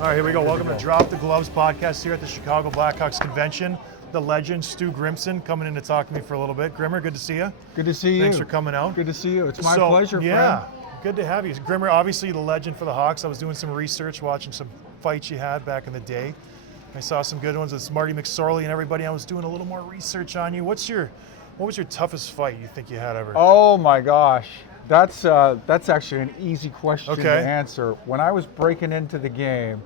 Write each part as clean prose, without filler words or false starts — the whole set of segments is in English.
All right, here we go. Welcome to Drop the Gloves podcast here at the Chicago Blackhawks Convention. The legend, Stu Grimson, coming in to talk to me for a little bit. Grimmer, good to see you. Good to see you. Thanks for coming out. Good to see you. It's my pleasure, yeah, friend. good to have you. Grimmer, obviously the legend for the Hawks. I was doing some research, watching some fights you had back in the day. I saw some good ones with Marty McSorley and everybody. I was doing a little more research on you. What was your toughest fight you think you had ever? Oh my gosh. That's actually an easy question to answer. When I was breaking into the game,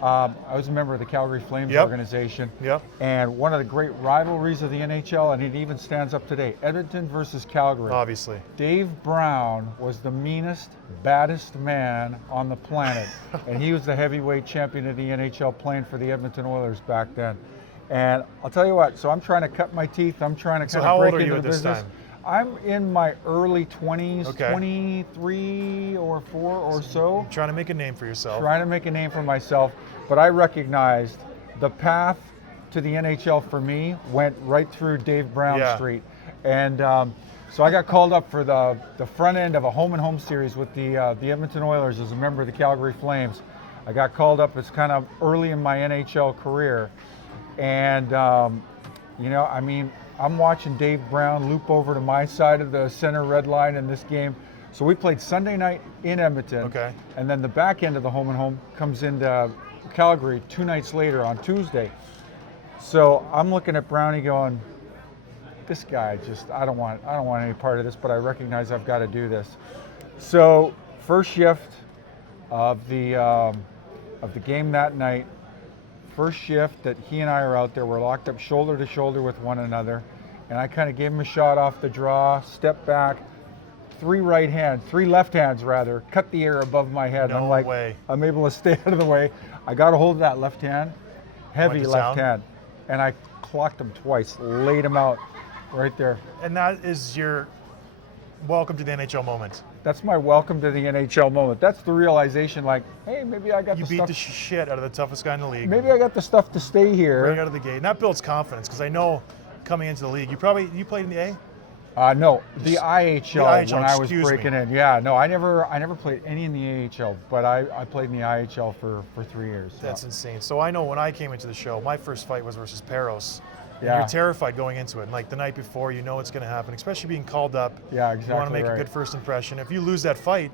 I was a member of the Calgary Flames organization. Yep. And one of the great rivalries of the NHL, and it even stands up today, Edmonton versus Calgary. Obviously. Dave Brown was the meanest, baddest man on the planet. And he was the heavyweight champion of the NHL playing for the Edmonton Oilers back then. And I'll tell you what, so I'm trying to cut my teeth. I'm trying to kind of break into the business. Time? I'm in my early 20s, Okay. 23 or 4 or so. You're trying to make a name for yourself. Trying to make a name for myself, but I recognized the path to the NHL for me went right through Dave Brown Street. And so I got called up for the front end of a home and home series with the Edmonton Oilers as a member of the Calgary Flames. I got called up as kind of early in my NHL career. And, you know, I mean, I'm watching Dave Brown loop over to my side of the center red line in this game. So we played Sunday night in Edmonton. Okay. And then the back end of the home and home comes into Calgary 2 nights later on Tuesday. So I'm looking at Brownie going, this guy just, I don't want any part of this, but I recognize I've got to do this. So first shift of the game that night, first shift that he and I are out there, we're locked up shoulder to shoulder with one another, and I kind of gave him a shot off the draw, step back, three left hands rather, cut the air above my head. No I'm like, way. I'm able to stay out of the way. I got a hold of that left hand, heavy left hand, and I clocked him twice, laid him out right there. And that is your welcome to the NHL moment. That's my welcome to the NHL moment. That's the realization, like, hey, maybe I got You beat the shit out of the toughest guy in the league. Maybe I got the stuff to stay here. Right out of the gate. And that builds confidence, because I know coming into the league, you played in the A? No, the IHL when I was breaking me. in. Yeah, no, I never played any in the AHL, but I played in the IHL for 3 years. That's insane. So I know when I came into the show, my first fight was versus Peros. And Yeah. you're terrified going into it. And like the night before, you know it's going to happen, especially being called up. Yeah, exactly. You want to make right. a good first impression. If you lose that fight,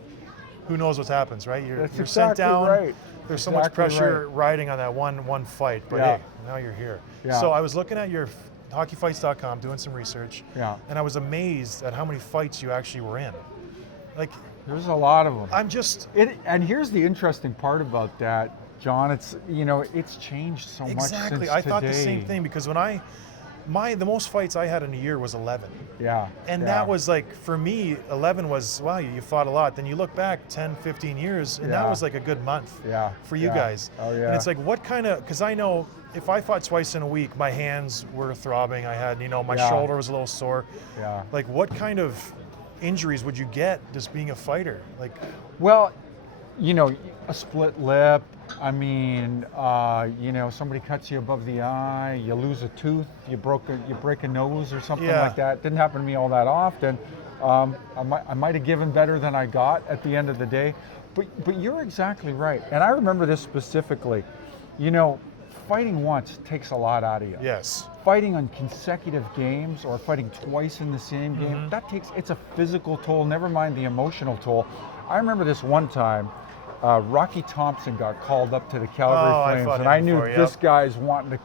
who knows what happens, right? You're That's sent exactly down. right. There's so much Exactly pressure right. riding on that one fight. But Yeah. hey, now you're here. Yeah. So I was looking at your hockeyfights.com, doing some research. Yeah. And I was amazed at how many fights you actually were in. Like, There's a lot of them. And here's the interesting part about that, John. It's it's changed so much since exactly. I thought the today. same thing, because when the most fights I had in a year was 11. Yeah. And that was like, for me, 11 was, wow, you fought a lot. Then you look back 10, 15 years, and that was like a good month for you guys. Oh, yeah. And it's like, because I know if I fought twice in a week, my hands were throbbing. I had, my shoulder was a little sore. Yeah. Like, what kind of injuries would you get just being a fighter? Like, Well, a split lip. I mean, somebody cuts you above the eye. You lose a tooth. You break a nose or something like that. Didn't happen to me all that often. I might have given better than I got at the end of the day. But you're exactly right. And I remember this specifically. Fighting once takes a lot out of you. yes. Fighting on consecutive games or fighting twice in the same game, it's a physical toll, never mind the emotional toll. I remember this one time, Rocky Thompson got called up to the Calgary Flames, and I knew this guy's wanting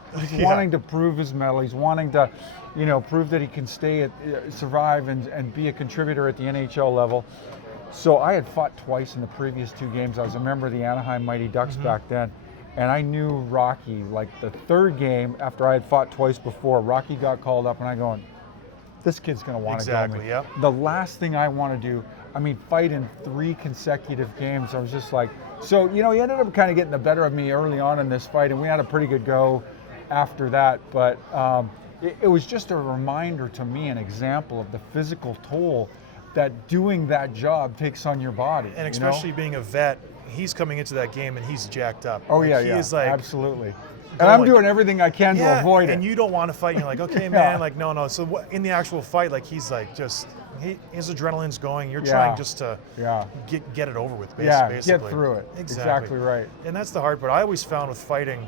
to prove his mettle. He's wanting to, prove that he can survive and be a contributor at the NHL level. So I had fought twice in the previous 2 games. I was a member of the Anaheim Mighty Ducks back then. And I knew Rocky, like the 3rd game after I had fought twice before, Rocky got called up, and I going, this kid's going to want to go me. Yep. The last thing I want to do, fight in 3 consecutive games. I was just like, so, he ended up kind of getting the better of me early on in this fight, and we had a pretty good go after that. But it was just a reminder to me, an example of the physical toll that doing that job takes on your body. And especially being a vet he's coming into that game and he's jacked up. Oh Like, yeah, he yeah, is like absolutely. And I'm like- doing everything I can to avoid it. and you don't want to fight. And you're like, okay, man, like no. So in the actual fight, like he's like just his adrenaline's going. You're trying just to get it over with, basically. Get through it. Exactly right. And that's the hard part. I always found with fighting,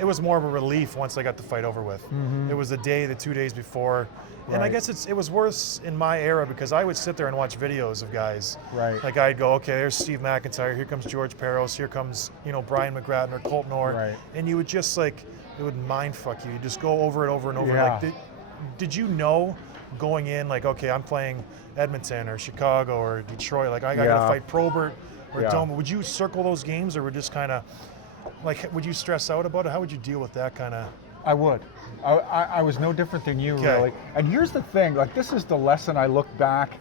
it was more of a relief once I got the fight over with. It was the 2 days before. And I guess it was worse in my era because I would sit there and watch videos of guys. Right. Like I'd go, okay, there's Steve McIntyre, here comes George Peros, here comes, Brian McGrattan or Colton Orr. Right. And you would just like, it would mind fuck you. You just go over and over and over. Yeah. Like, did you know going in, like, okay, I'm playing Edmonton or Chicago or Detroit, like I got to fight Probert or Doma. Would you circle those games or would just kind of, like, would you stress out about it? How would you deal with that kind of? I would. I was no different than you, really. And here's the thing, like this is the lesson I look back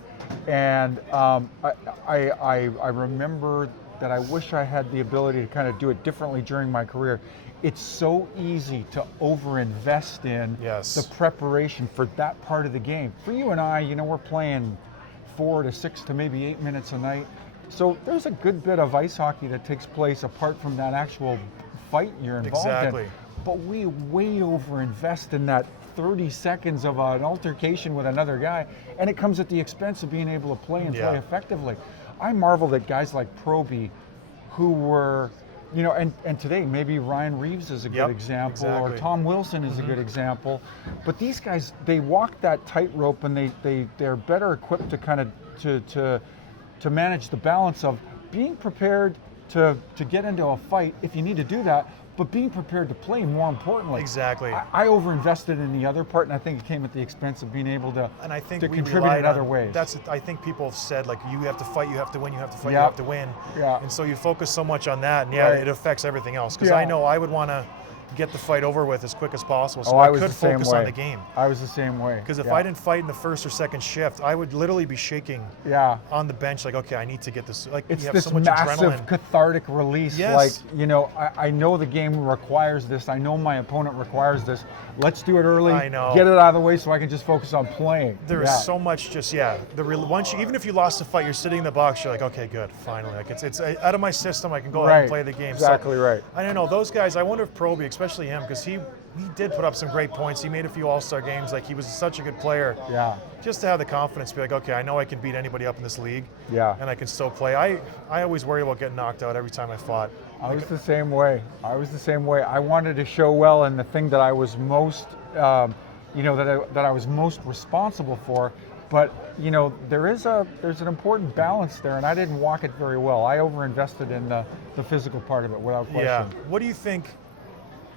and I remember that I wish I had the ability to kind of do it differently during my career. It's so easy to overinvest in the preparation for that part of the game. For you and I, we're playing 4 to 6 to maybe 8 minutes a night. So there's a good bit of ice hockey that takes place apart from that actual fight you're involved in. But we way overinvest in that 30 seconds of an altercation with another guy, and it comes at the expense of being able to play and play effectively. I marveled at guys like Proby, who were, and today maybe Ryan Reeves is a good example, or Tom Wilson is a good example. But these guys, they walk that tightrope, and they're better equipped to kind of to manage the balance of being prepared to get into a fight if you need to do that, but being prepared to play more importantly. Exactly. I overinvested in the other part, and I think it came at the expense of being able to, and I think to we contribute in other ways. I think people have said, like, you have to fight, you have to win, you have to fight, you have to win. Yeah. And so you focus so much on that, and it affects everything else. Because I know I would want to get the fight over with as quick as possible so I could focus on the game. I was the same way. Because if I didn't fight in the first or second shift, I would literally be shaking on the bench like, okay, I need to get this. Like, it's you have this so much massive adrenaline. Cathartic release. Yes. Like, I know the game requires this. I know my opponent requires this. Let's do it early. I know. Get it out of the way so I can just focus on playing. There is so much just, once even if you lost the fight, you're sitting in the box, you're like, okay, good, finally. Like, it's out of my system, I can go out and play the game. Exactly right. I don't know, those guys, I wonder if Proby, especially him, because he did put up some great points. He made a few All-Star games. Like, he was such a good player. Yeah. Just to have the confidence to be like, okay, I know I can beat anybody up in this league. Yeah. And I can still play. I always worry about getting knocked out every time I fought. I was the same way. I wanted to show well, and the thing that I was most, that I was most responsible for. But there's an important balance there, and I didn't walk it very well. I overinvested in the physical part of it, without question. Yeah. What do you think?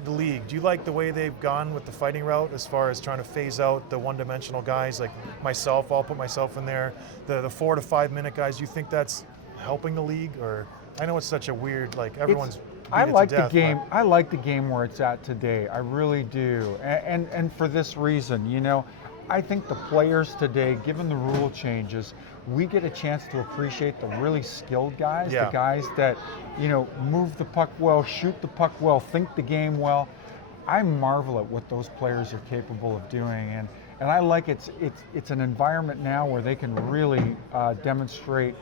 The league, do you like the way they've gone with the fighting route as far as trying to phase out the one-dimensional guys like myself? I'll put myself in there. The 4 to 5 minute guys. Do you think that's helping the league? Or I know it's such a weird, like, everyone's. I like the game. I like the game where it's at today. I really do, and for this reason, I think the players today, given the rule changes, we get a chance to appreciate the really skilled guys, the guys that, move the puck well, shoot the puck well, think the game well. I marvel at what those players are capable of doing, and I like it's an environment now where they can really demonstrate,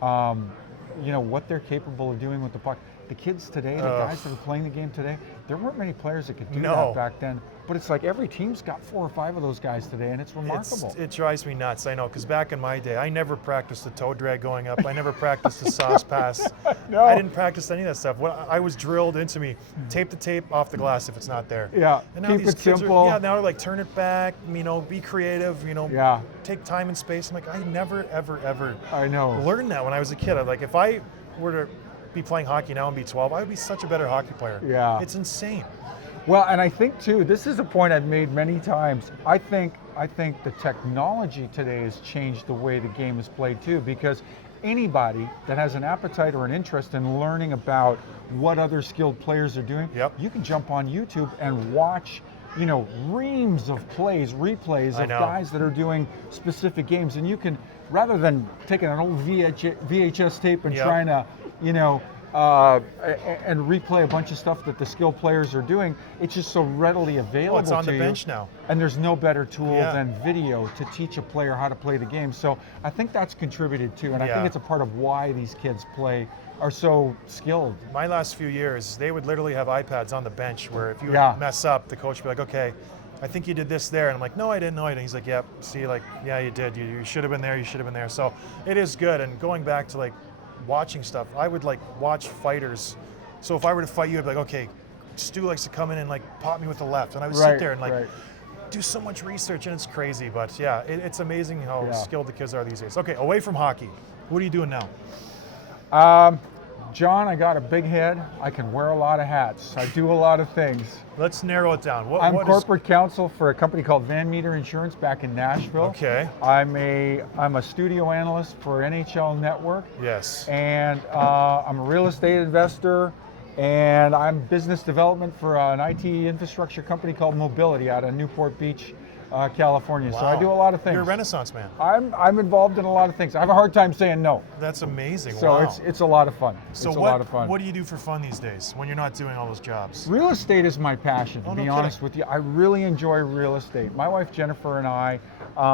what they're capable of doing with the puck. The kids today, the guys that are playing the game today, there weren't many players that could do that back then. But it's like every team's got 4 or 5 of those guys today, and it's remarkable. It drives me nuts, I know, because back in my day, I never practiced the toe drag going up. I never practiced the sauce pass. No. I didn't practice any of that stuff. I was drilled into me, tape the tape off the glass if it's not there. Yeah, and now keep these it kids simple. now they're like, turn it back, be creative, take time and space. I'm like, I never, ever, ever learned that when I was a kid. I'm like, if I were to be playing hockey now and be 12, I would be such a better hockey player. Yeah. It's insane. Well, and I think too, this is a point I've made many times. I think the technology today has changed the way the game is played too, because anybody that has an appetite or an interest in learning about what other skilled players are doing, you can jump on YouTube and watch, reams of replays of guys that are doing specific games, and you can, rather than taking an old VHS tape and trying to, and replay a bunch of stuff that the skilled players are doing, it's just so readily available it's on to the you. bench now. And there's no better tool than video to teach a player how to play the game. So I think that's contributed too, and I think it's a part of why these kids play are so skilled. My last few years, they would literally have iPads on the bench where if you would Yeah. mess up, the coach would be like, okay, I think you did this there. And I'm like, no, I didn't know it. And he's like, yep, see, like, yeah, you did. You should have been there. You should have been there. So it is good. And going back to like watching stuff, I would like watch fighters. So if I were to fight you, I'd be like, okay, Stu likes to come in and like pop me with the left. And I would sit there and like do so much research, and it's crazy. But yeah, it's amazing how skilled the kids are these days. Okay, away from hockey, what are you doing now? John, I got a big head. I can wear a lot of hats. I do a lot of things. Let's narrow it down. I'm corporate counsel for a company called Van Meter Insurance back in Nashville. Okay. I'm a studio analyst for NHL Network. Yes. And I'm a real estate investor, and I'm business development for an IT infrastructure company called Mobility out of Newport Beach, California. Wow. So I do a lot of things. You're a Renaissance man. I'm involved in a lot of things. I have a hard time saying no. That's amazing. So wow. it's a lot of fun. So it's a lot of fun. What do you do for fun these days when you're not doing all those jobs? Real estate is my passion, to be honest with you. I really enjoy real estate. My wife Jennifer and I,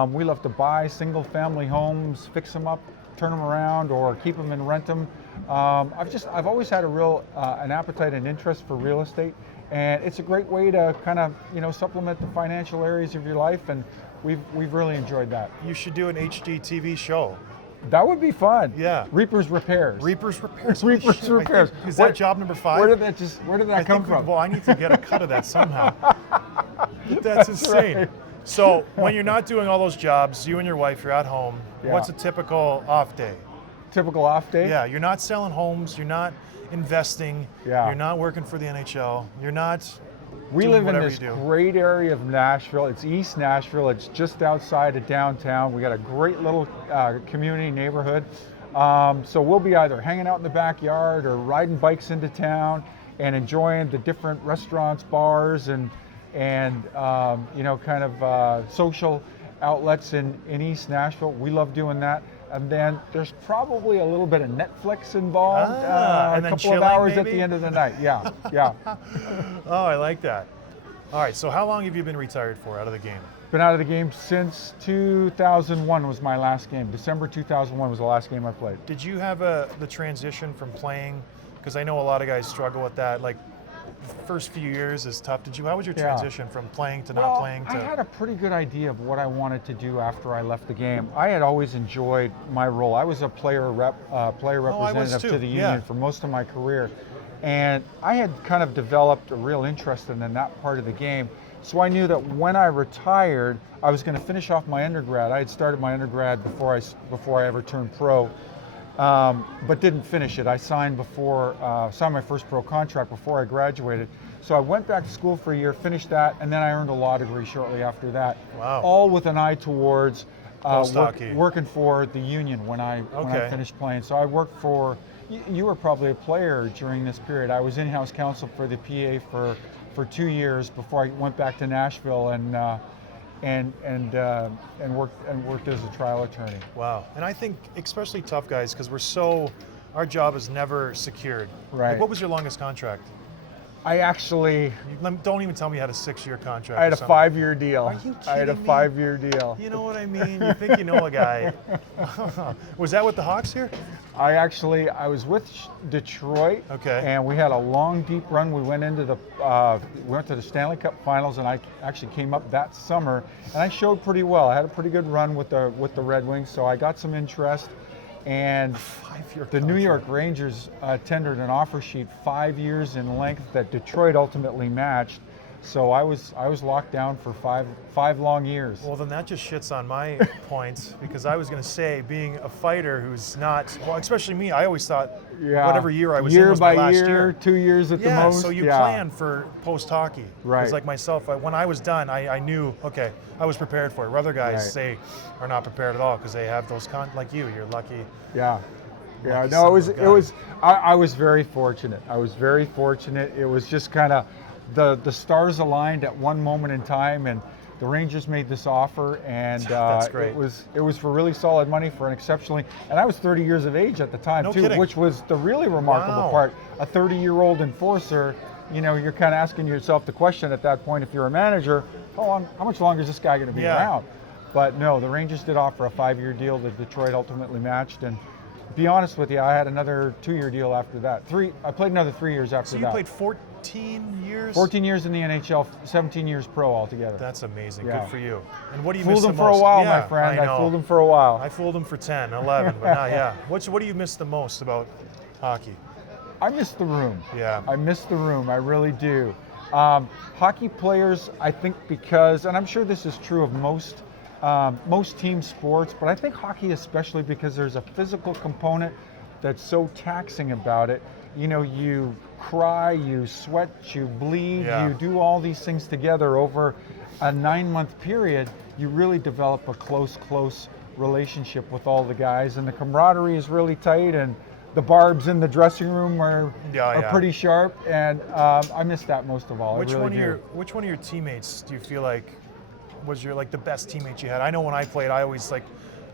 we love to buy single family homes, fix them up, turn them around, or keep them and rent them. I've always had a real an appetite and interest for real estate, and it's a great way to kind of supplement the financial areas of your life, and we've really enjoyed that. You should do an HD TV show. That would be fun. Yeah. Reaper's Repairs. Reaper's Repairs. Reaper's Repairs. Is that job number 5? Where did that come from? Well, I need to get a cut of that somehow. That's insane. Right. So when you're not doing all those jobs, you and your wife, you're at home. Yeah. What's a typical off day? Typical off day? Yeah, you're not selling homes, you're not investing, Yeah. you're not working for the NHL, you're not We doing live in whatever this you do. great area of Nashville. It's East Nashville. It's just outside of downtown. We got a great little community neighborhood. So we'll be either hanging out in the backyard or riding bikes into town and enjoying the different restaurants, bars, and kind of social outlets in East Nashville. We love doing that. And then there's probably a little bit of Netflix involved, and a then couple of chilling, hours maybe? at the end of the night. Yeah, yeah. Oh, I like that. All right, so how long have you been retired for out of the game? Been out of the game since 2001 was my last game. December 2001 was the last game I played. Did you have the transition from playing? Because I know a lot of guys struggle with that. Like, first few years is tough. How was your transition from playing to not playing? I had a pretty good idea of what I wanted to do after I left the game. I had always enjoyed my role. I was a player representative to the union for most of my career, and I had kind of developed a real interest in that part of the game. So I knew that when I retired, I was going to finish off my undergrad. I had started my undergrad before I ever turned pro. But didn't finish it. I signed my first pro contract before I graduated. So I went back to school for a year, finished that, and then I earned a law degree shortly after that. Wow. All with an eye towards working for the union when I finished playing. So I worked for, you were probably a player during this period. I was in-house counsel for the PA for 2 years before I went back to Nashville and worked as a trial attorney. Wow. And I think especially tough guys, because our job is never secured. Right. Like, what was your longest contract? I actually... Don't even tell me you had a 6-year contract. I had a 5-year deal. Are you kidding I had a 5-year deal. You know what I mean? You think you know a guy. Was that with the Hawks here? I was with Detroit. Okay. And we had a long, deep run. We went to the Stanley Cup Finals, and I actually came up that summer, and I showed pretty well. I had a pretty good run with the Red Wings, so I got some interest. And the New York Rangers tendered an offer sheet 5 years in length that Detroit ultimately matched. So I was locked down for five long years. Well, then that just shits on my points, because I was going to say, being a fighter who's not, well, especially me, I always thought whatever year I was in was my last year. Year by year, 2 years at the most. So you plan for post-hockey. Right. Because like myself, when I was done, I knew, okay, I was prepared for it. Where other guys are not prepared at all because they have those like you're lucky. Yeah. Yeah, no, I was very fortunate. It was just kind of, the stars aligned at one moment in time, and the Rangers made this offer, and That's great. it was for really solid money for an exceptionally, and I was 30 years of age at the time No too, kidding. which was the really remarkable part. A 30-year-old enforcer, you're kind of asking yourself the question at that point, if you're a manager, how much longer is this guy going to be around? But no, the Rangers did offer a 5-year deal that Detroit ultimately matched, and be honest with you, I had another 2-year deal after that. I played another 3 years after So that. you played 14 years? 14 years in the NHL, 17 years pro altogether. That's amazing. Yeah. Good for you. And what do you miss Fooled the him most? for a while, Yeah, my friend. I I know. fooled him for a while. I fooled him for 10, 11, but not, yeah. What do you miss the most about hockey? I miss the room. Yeah. I miss the room. I really do. Hockey players, I think, because, and I'm sure this is true of most team sports, but I think hockey especially because there's a physical component that's so taxing about it. You know, you cry, you sweat, you bleed, Yeah. you do all these things together over a 9-month period. You really develop a close relationship with all the guys, and the camaraderie is really tight, and the barbs in the dressing room are pretty sharp, and I miss that most of all. Which I really do. Which one of your teammates do you feel like was your the best teammate you had? I know when I played, I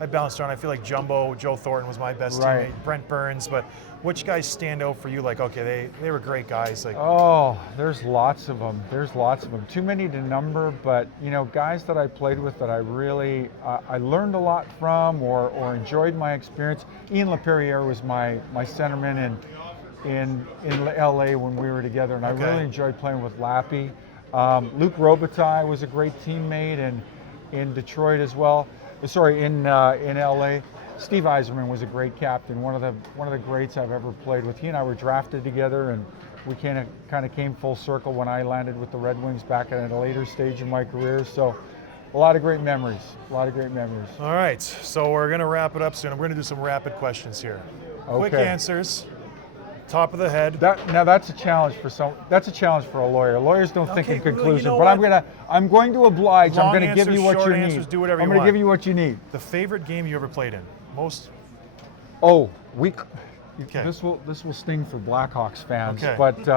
bounced around. I feel like Jumbo, Joe Thornton was my best Right. teammate, Brent Burns. But which guys stand out for you? Like, okay, they were great guys. Like, oh, there's lots of them. There's lots of them. Too many to number, but you know, guys that I played with that I really I learned a lot from or enjoyed my experience. Ian LaPerriere was my centerman in LA when we were together, and I really enjoyed playing with Lappy. Luc Robitaille was a great teammate in Detroit as well. Sorry, in LA. Steve Yzerman was a great captain, one of the greats I've ever played with. He and I were drafted together, and we kind of came full circle when I landed with the Red Wings back at a later stage in my career. So, a lot of great memories. All right, so we're gonna wrap it up soon. We're gonna do some rapid questions here. Quick Okay. answers, top of the head. That's a challenge for a lawyer. Lawyers don't think in Okay, well, conclusion, you know but what? I'm going to oblige. Long I'm going to give answers, you what short you answers, need. do whatever I'm you going to give want. you what you need. The favorite game you ever played in? Most. Oh, Okay. this will sting for Blackhawks fans, Okay. but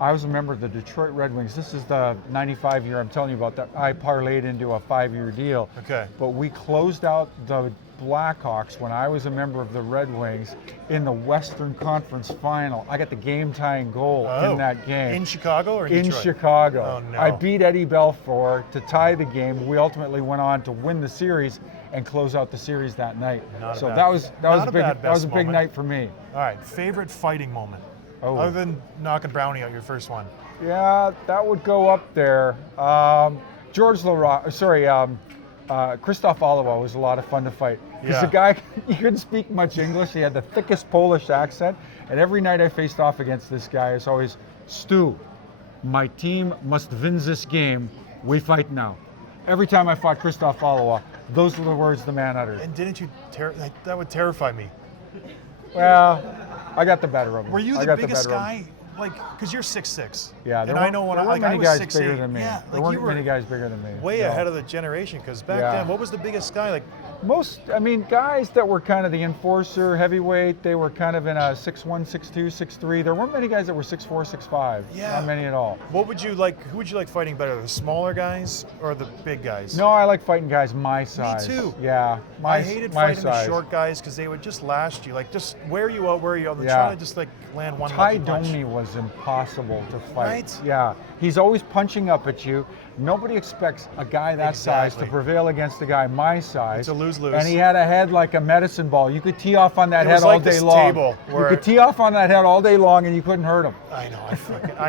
I was a member of the Detroit Red Wings. This is the 95 year I'm telling you about that. I parlayed into a 5-year deal. Okay. But we closed out the Blackhawks when I was a member of the Red Wings in the Western Conference Final. I got the game-tying goal in that game. In Chicago or in In Detroit? Chicago. Oh, no. I beat Eddie Belfour to tie the game. We ultimately went on to win the series and close out the series that night. Not a So bad- that was not a a big bad that was a best big moment. night for me. All right, favorite fighting moment? Oh. Other than knocking Brownie out your first one. Yeah, that would go up there. Christoph Oliwa was a lot of fun to fight. Because Yeah. the guy, he couldn't speak much English. He had the thickest Polish accent. And every night I faced off against this guy, it's always, Stu, my team must win this game. We fight now. Every time I fought Christoph Oliwa, those were the words the man uttered. And didn't you, that would terrify me. Well, I got the better of him. Were you I the got biggest better of him. guy? Like, because you're 6'6". Yeah, and I know when there weren't I many was guys 6'8". bigger than me. Yeah, There like you weren't were many guys bigger than me. way No. ahead of the generation. Because back Yeah. then, what was the biggest guy? Like, Guys that were kind of the enforcer, heavyweight, they were kind of in a 6'1", 6'2", 6'3". There weren't many guys that were 6'4", 6'5". Yeah. Not many at all. what would you like? Who would you like fighting better, the smaller guys or the big guys? No, I like fighting guys my size. too. Yeah, I hated my fighting the size. short guys because they would just last you, like just wear you out, and Yeah. try to just like land one Ty lucky punch. Domi was impossible to fight. Right? Yeah, he's always punching up at you. Nobody expects a guy that size to Exactly. prevail against a guy my size. It's a lose-lose. And he had a head like a medicine ball. You could tee off on that It head was all like day this long. table You where- could tee off on that head all day long, and you couldn't hurt him. I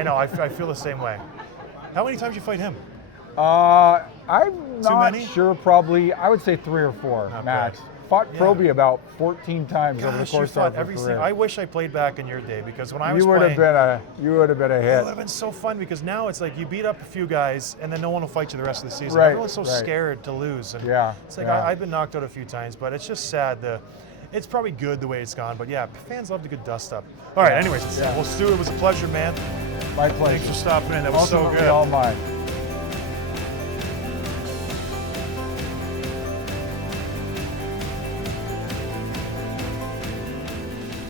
know. I feel the same way. How many times you fight him? I'm not many? sure. Probably, I would say 3 or 4 Not max. bad. Fought Yeah. Proby about 14 times over the Gosh, you course fought of every my single. career. I wish I played back in your day because when I was You would playing, have been a it hit. would have been so fun because now it's like you beat up a few guys and then no one will fight you the rest of the season. Right, Everyone's so right. scared to lose. And Yeah, it's like yeah. I've been knocked out a few times, but it's just sad. It's probably good the way it's gone, but yeah, fans love the good dust up. All right, anyways, Yeah. well, Stu, it was a pleasure, man. My pleasure. Thanks for stopping in. That was so Ultimately, good. all mine.